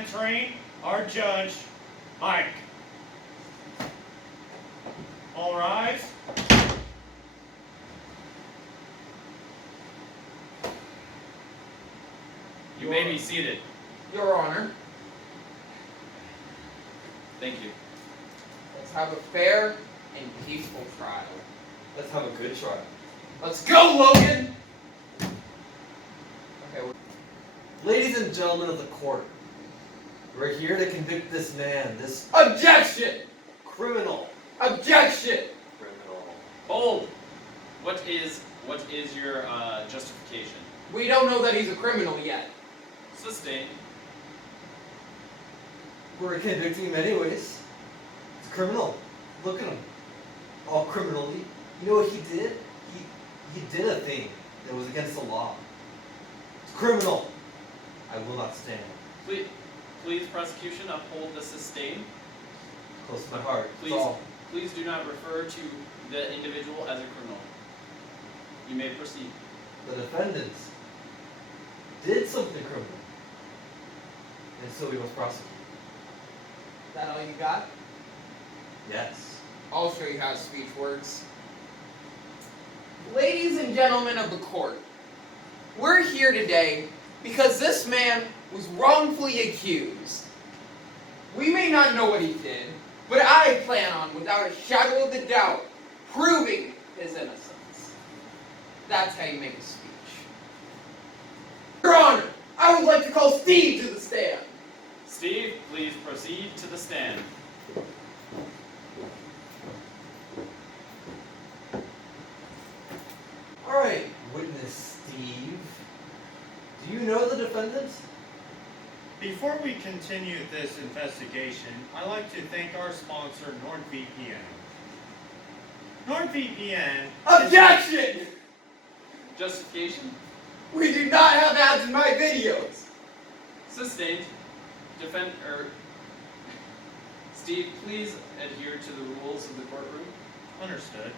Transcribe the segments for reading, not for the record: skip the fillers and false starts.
entering our judge, Mike. All rise. You may be seated. Your Honor, Thank you. let's have a fair and peaceful trial. Let's have a good trial. Let's go, Logan! Okay, Ladies and gentlemen of the court, we're here to convict this man, this objection! criminal. Objection! Criminal. Hold. What is your justification? We don't know that he's a criminal yet. Sustained. We're convicting him anyways. He's a criminal. Look at him. All criminally. You know what he did? He did a thing that was against the law. It's criminal. I will not stand. Please, prosecution, uphold the sustained. Close to my heart. Please, That's all. please do not refer to the individual as a criminal. You may proceed. The defendants did something criminal. And so we must prosecute. Is that all you got? Yes. I'll show you how speech works. Ladies and gentlemen of the court, we're here today because this man was wrongfully accused. We may not know what he did, but I plan on, without a shadow of a doubt, proving his innocence. That's how you make a speech. Your Honor, I would like to call Steve to the stand. Steve, please proceed to the stand. Alright, witness Steve. Do you know the defendant? Before we continue this investigation, I'd like to thank our sponsor, NordVPN. NordVPN Objection! Justification. We do not have ads in my videos. Sustained. Steve, please adhere to the rules of the courtroom. Understood.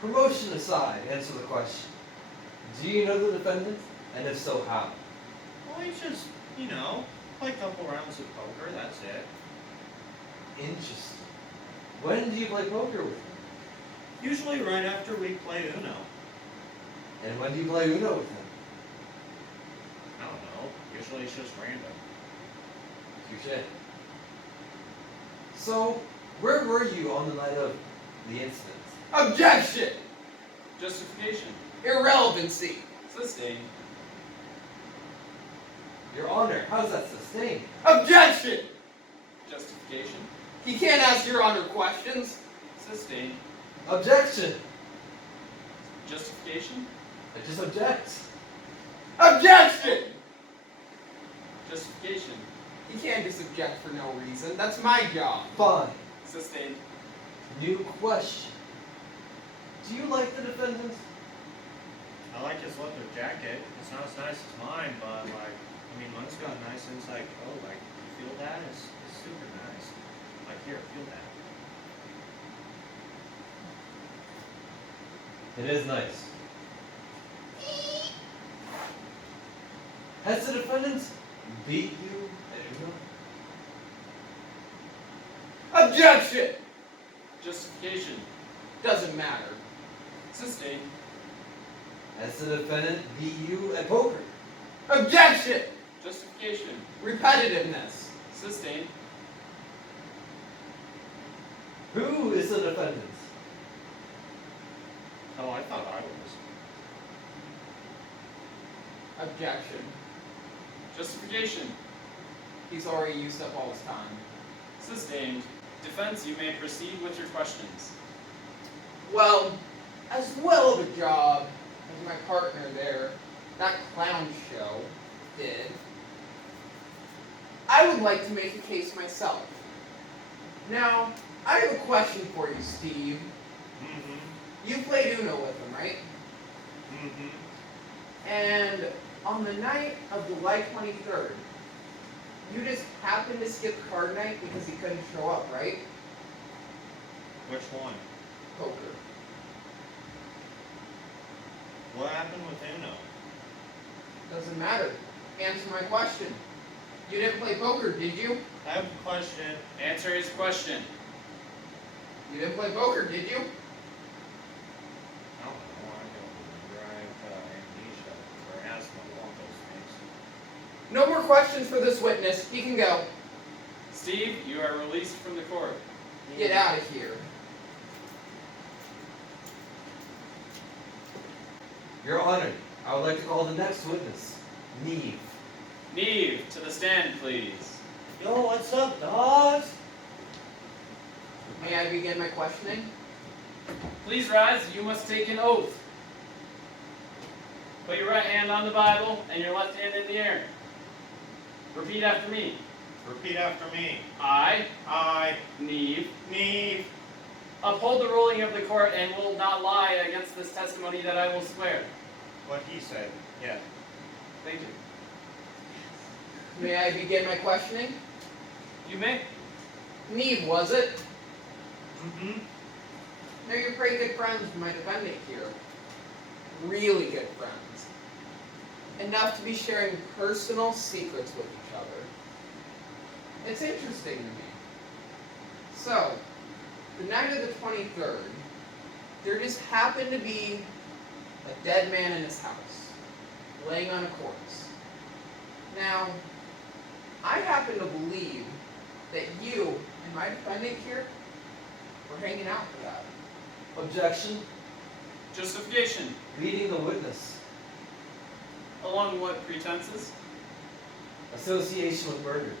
Promotion aside, answer the question. Do you know the defendant? And if so, how? Well, he just, play a couple rounds of poker, that's it. Interesting. When do you play poker with him? Usually right after we play Uno. And when do you play Uno with him? I don't know. Usually it's just random. Touche. So, where were you on the night of the incident? Objection! Justification. Irrelevancy. Sustained. Your Honor, how's that sustained? Objection! Justification. He can't ask Your Honor questions. Sustained. Objection! Justification. I just object. Objection! Justification. He can't just object for no reason. That's my job. Fine. Sustained. New question. Do you like the defendant? I like his leather jacket. It's not as nice as mine, but mine's got a nice inside coat. You feel that? It's super nice. Here, feel that. It is nice. Has the defendant beat you at Uno? Objection! Justification. Doesn't matter. Sustained. Has the defendant beat you at poker? Objection! Justification. Repetitiveness. Sustained. Who is the defendant? Oh, I thought I was. Objection. Justification. He's already used up all his time. Sustained. Defense, you may proceed with your questions. Well, as well of a job as my partner there, that clown show, did, I would like to make a case myself. Now, I have a question for you, Steve. Mm-hmm. You played Uno with him, right? Mm-hmm. And on the night of July 23rd, you just happened to skip card night because he couldn't show up, right? Which one? Poker. What happened with Uno? Doesn't matter. Answer my question. You didn't play poker, did you? I have a question. Answer his question. You didn't play poker, did you? I don't know. I don't remember. I have amnesia or asthma, one of those things. No more questions for this witness. He can go. Steve, you are released from the court. Get out of here. Your Honor, I would like to call the next witness, Neve. Neve, to the stand, please. Yo, what's up, dogs? May I begin my questioning? Please rise. You must take an oath. Put your right hand on the Bible and your left hand in the air. Repeat after me. Repeat after me. I, I, Neve, Neve, uphold the ruling of the court and will not lie against this testimony that I will swear. what he said. Yeah. Thank you. May I begin my questioning? You may. Neve, was it? Mm-hmm. Now you're pretty good friends with my defendant here. Really good friends. Enough to be sharing personal secrets with each other. It's interesting to me. So, the night of the 23rd, there just happened to be a dead man in his house, laying on a corpse. Now, I happen to believe that you and my defendant here were hanging out for that. Objection, Justification. leading the witness. Along what pretenses? Association with murder.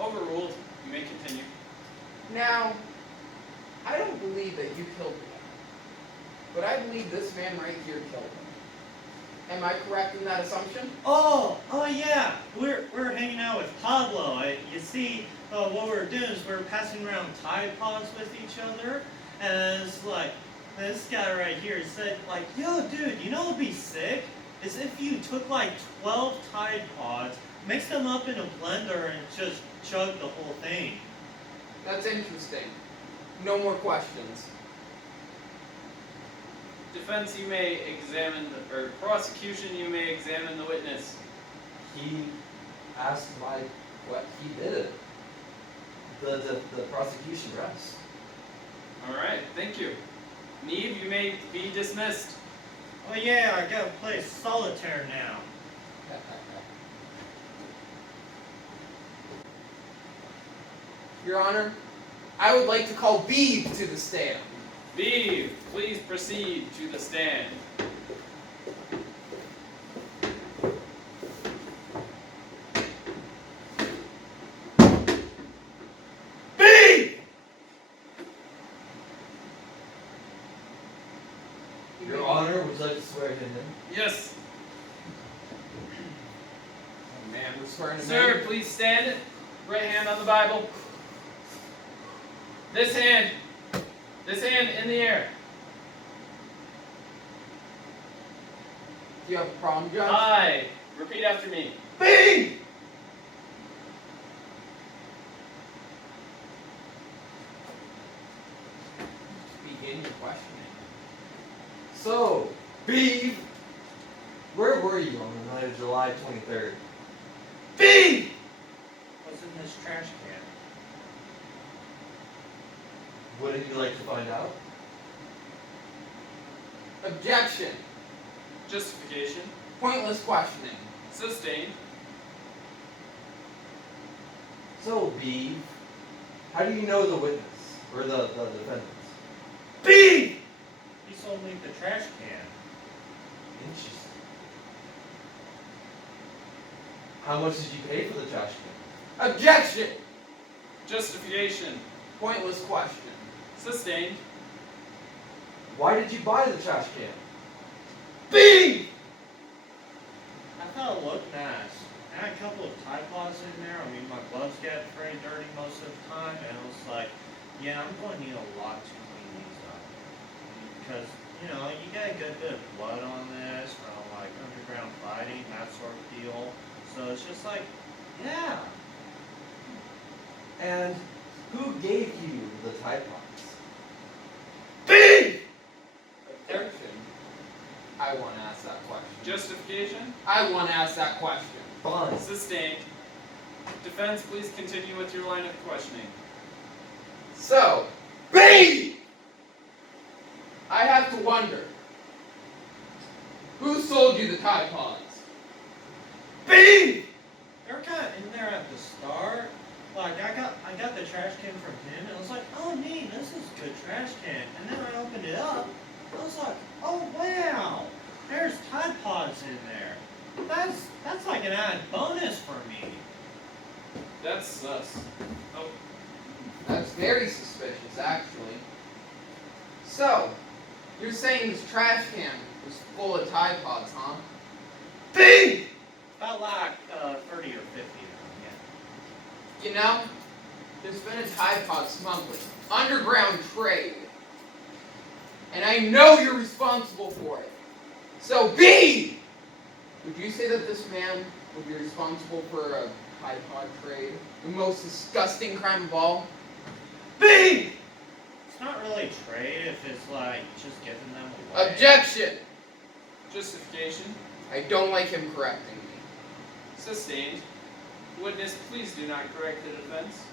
Overruled. You may continue. Now, I don't believe that you killed the guy, but I believe this man right here killed him. Am I correct in that assumption? Oh yeah. We're hanging out with Pablo. You see, what we're doing is we're passing around Tide Pods with each other, and it's like this guy right here said, like, yo, dude, you know what'd be sick? Is if you took like 12 Tide Pods, mixed them up in a blender, and just chugged the whole thing. That's interesting. No more questions. Defense, you may examine, or prosecution, you may examine the witness. He asked what he did it. The prosecution rests. Alright, thank you. Neve, you may be dismissed. Oh yeah, I gotta play solitaire now. Your Honor, I would like to call Beebe to the stand. Neve, please proceed to the stand. Your Honor, would you like to swear him in? Yes. Oh man, we're swearing to Sir, please stand. Right hand on the Bible. This hand in the air. Do you have a problem, Judge? I, repeat after me. Bing! Begin your questioning. So, Beeve, where were you on the night of July 23rd? Bing! What's in this trash can? Wouldn't you like to find out? Objection. Justification. Pointless questioning. Sustained. So, Beeve, how do you know the witness? Or the defendants? Bing! He sold me the trash can. Interesting. How much did you pay for the trash can? Objection. Justification. Pointless question. Sustained. Why did you buy the trash can? Bing! I thought it looked nice. I had a couple of Tide Pods in there. I mean, my gloves get pretty dirty most of the time, and it was like, yeah, I'm going to need a lot to clean these up. Because, you know, you get a good bit of blood on this from, like, underground fighting, that sort of deal. So it's just like, yeah. And who gave you the Tide Pods? Bing! Objection. I want to ask that question. Justification. I want to ask that question. Fine. Sustained. Defense, please continue with your line of questioning. So, B! I have to wonder. Who sold you the Tide Pods? B! They're kind of in there at the start. Like, I got the trash can from him, and I was like, oh, neat, this is a good trash can. And then I opened it up, I was like, oh, wow, there's Tide Pods in there. That's like an added bonus for me. That's sus. Oh, That's very suspicious, actually. So, you're saying this trash can was full of Tide Pods, huh? B! About like 30 or 50 of them, yeah. You know, there's been a Tide Pod smuggling, underground trade. And I know you're responsible for it. So, B! Would you say that this man would be responsible for a Tide Pod trade? The most disgusting crime of all? B! It's not really trade if it's like just giving them away. Objection! justification. I don't like him correcting me. Sustained. Witness, please do not correct the defense.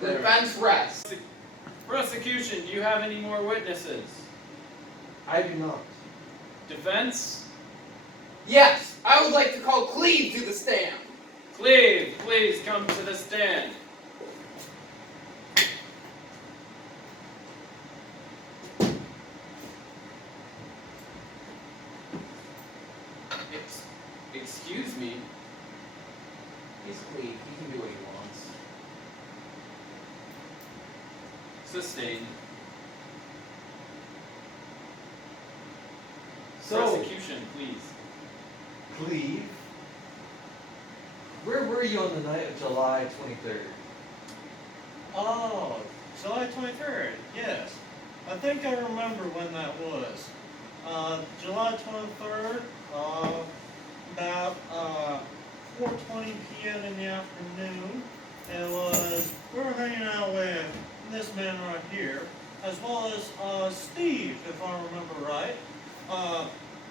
The defense rests. Prosecution, do you have any more witnesses? I do not. Defense? Yes, I would like to call Cleve to the stand. Cleve, please come to the stand. Excuse me. He's Cleve. He can do what he wants. Sustained. So, Prosecution, please. Cleve, where were you on the night of July 23rd? Oh, July 23rd, yes. I think I remember when that was. July 23rd, about 4:20 p.m. in the afternoon. We were hanging out with this man right here, as well as Steve, if I remember right.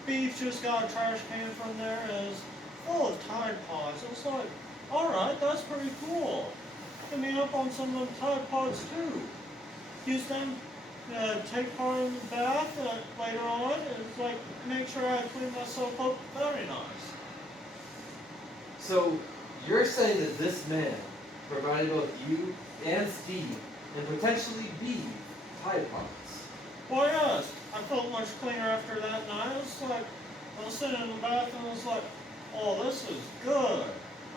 Beef just got a trash can from there, and it's full of Tide Pods. I was like, alright, that's pretty cool. Hit me up on some of them Tide Pods too. Use them, take part in the bath later on, and it's like, make sure I clean myself up very nice. So, you're saying that this man provided both you and Steve, and potentially B, Tide Pods? Well, yes, I felt much cleaner after that night. I was sitting in the bath and I was like, oh, this is good.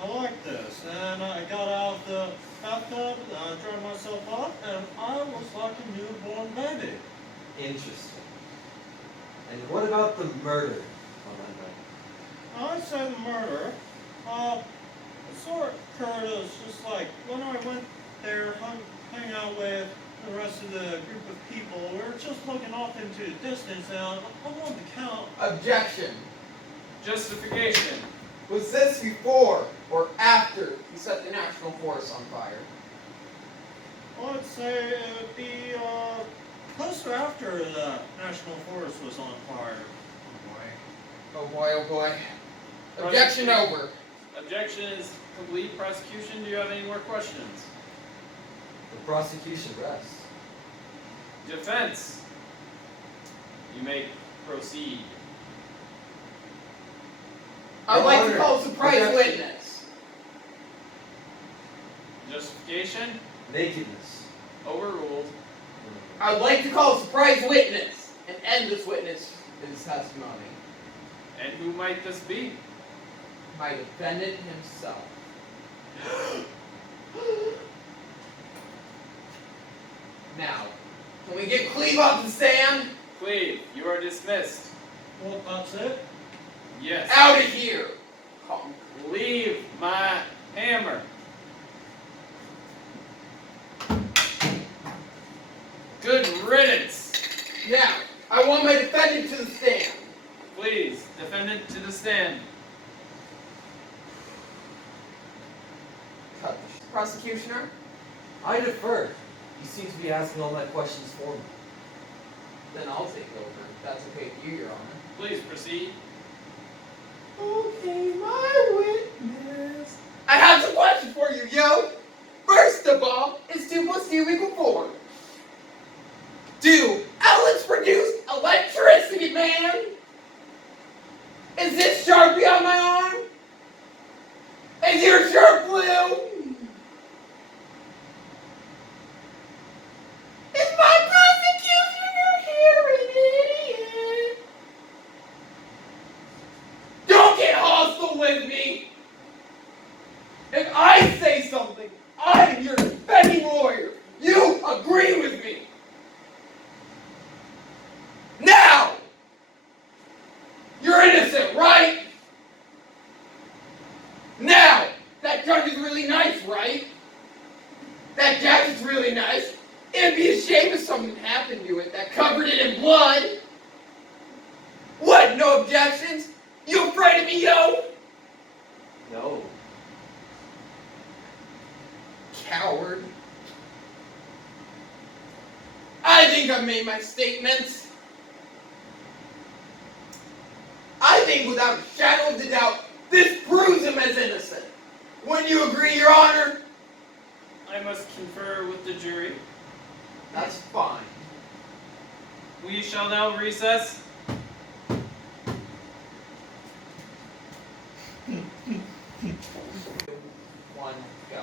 I like this. And I got out of the bathtub and I dried myself off and I was like a newborn baby. Interesting. And what about the murder on that night? I'd say the murder, it sort of occurred as just like when I went there, hang out with the rest of the group of people, we were just looking off into the distance and I wanted to count. Objection. Justification. Was this before or after you set the National Forest on fire? I'd say it would be closer after the National Forest was on fire. Oh boy, oh boy. Objection over. Objection is complete. Prosecution, do you have any more questions? The prosecution rests. Defense. You may proceed. I'd Your like to Honor, call surprise objection. witness. Justification. Nakedness. Overruled. I'd like to call surprise witness and end this witness's testimony. And who might this be? My defendant himself. Now, can we get Cleve off the stand? Cleve, you are dismissed. Well, that's it. Yes. Out of here! Punk. Leave my hammer. Good riddance. Now, I want my defendant to the stand. Please, defendant to the stand. Cut. Prosecutioner? I defer. You seem to be asking all my questions for me. Then I'll take over. If that's okay with you, Your Honor. Please proceed. Okay, my witness. If I say something, I'm your defending lawyer. You agree with me. Now! You're innocent, right? Now! That judge is really nice, right? That jacket's really nice. It'd be a shame if something happened to it that covered it in blood. What? No objections? You afraid of me, yo? No. Coward. I think I've made my statements. I think without a shadow of a doubt, this proves him as innocent. Wouldn't you agree, Your Honor? I must confer with the jury. That's fine. We shall now recess. One, go.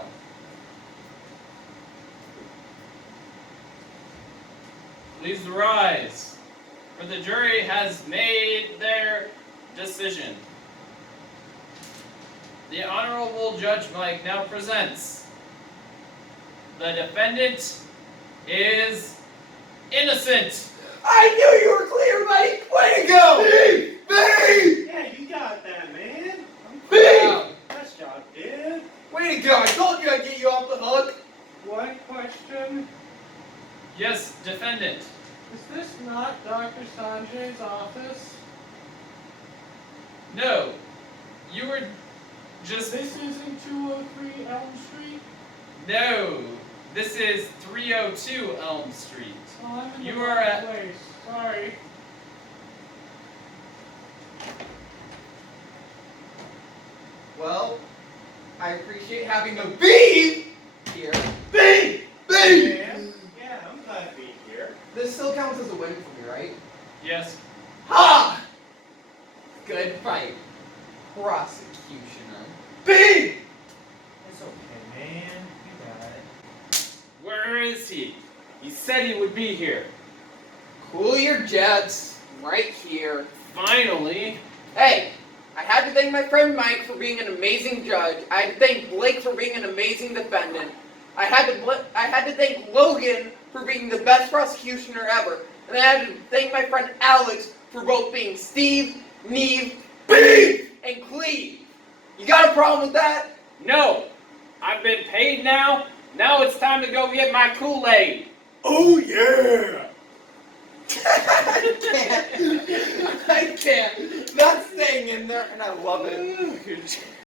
Please rise, for the jury has made their decision. The Honorable Judge Mike now presents. The defendant is innocent. I knew you were clear, buddy. Way to go! B! Yeah, you got that, man. I'm B! proud. Nice job, dude. Way to go! I told you I'd get you off the hook. One question. Yes, defendant. Is this not Dr. Sanjay's office? No, you were just. This isn't 203 Elm Street? No, this is 302 Elm Street. Oh, I'm in the You wrong are at- place. Sorry. Well, I appreciate having a B here. B! Yeah, I'm glad to be here. This still counts as a win for me, right? Yes. Ha! Good fight. Prosecutioner. B! It's okay, man. You got it. Where is he? He said he would be here. Cool your jets. Right here. Finally. Hey, I had to thank my friend Mike for being an amazing judge. I had to thank Blake for being an amazing defendant. I had to thank Logan for being the best prosecutioner ever. And I had to thank my friend Alex for both being Steve, Neve, Beef, and Cleve. You got a problem with that? No, I've been paid now. Now it's time to go get my Kool-Aid. Oh yeah! I can't. That's staying in there and I love it.